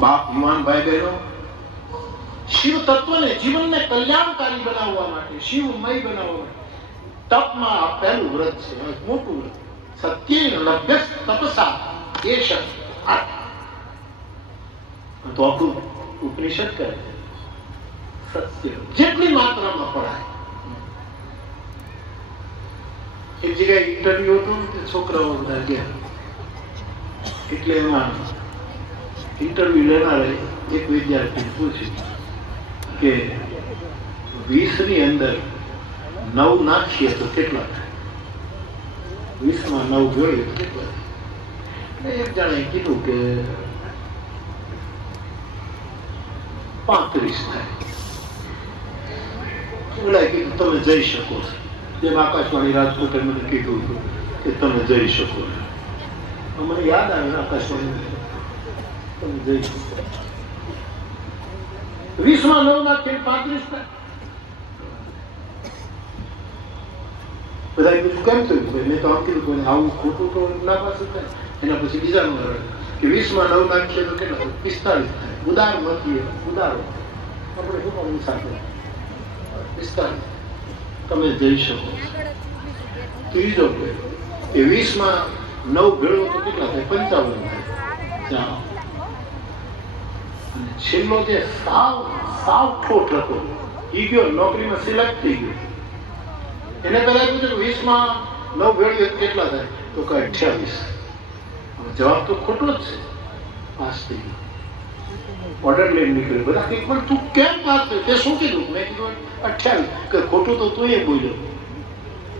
બાપ યુવાન ભાઈ બહેનો, શિવ તત્વને જીવનને કલ્યાણકારી બનાવવા માટે, શિવમય બનાવવા માટે તપમાં આ પહેલું વ્રત છે, મોટું વ્રત. સત્યેન લભ્ય તપસા એષ તો આપણું ઉપનિષદ કહે છે સત્ય જેટલી માત્રામાં પડાય. એક જગ્યાએ ઇન્ટરવ્યુ હતું, છોકરાઓ બધા ગયા, એટલે એમાં ઇન્ટરવ્યુ લેનારે એક વિદ્યાર્થી પૂછ્યું કે 20 ની અંદર 9 નાખીએ તો કેટલા થાય? 20 માં 9 જોઈએ તો કેટલા થાય? એક જણે કીધું કે 35 થાય. ઓલા કીધું તમે જઈ શકો છો. જેમ આકાશવાણી રાજકોટે મને કીધું હતું કે તમે જઈ શકો છો. મને યાદ આવે આકાશવાણી તમે જઈ શકો. 20 માં 9 નાખીએ 35 થાય. બધા કીધું કેમ થયું? મેં તો આમ કીધું આવું ખોટું તો ના પાસે થાય. એના પછી બીજા નંબર કે 20 માં 9 નાખીએ તો કેટલા? 45 થાય. ઉદાર મતીએ ઉદારો આપણે શું કહું સાથે 45 તમે જઈ શકો. ત્રીજો એ 20 માં 9 ભેળો તો કેટલા થાય? 55 થાય. અને છેલ્લો જે સાવ ઠોઠ હતો એ ગયો નોકરીમાં સિલેક્ટ થઈ ગયો. એને પહેલા પૂછ્યું 20 માં 9 ભેળો કેટલા થાય? તો કે 28. જવાબ તો ખોટો જ છે. પાસ થઈ ગયો. ઓર્ડર લઈને નીકળ્યો. બધા કે પણ તું કેમ પાસ થયો? તે શું કીધું? મેં કીધું 28. કે ખોટું તો તું એ બોલ્યો.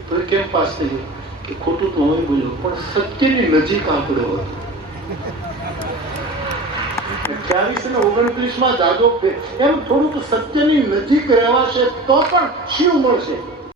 તો એ કેમ પાસ થઈ ગયો? કે ખોટું તો હું બોલ્યો પણ સત્યની નજીક આંકડો હતો. 28 અને 29 માં જાજો એમ થોડું તો સત્યની નજીક રહેવાશે તો પણ શિવ મળશે.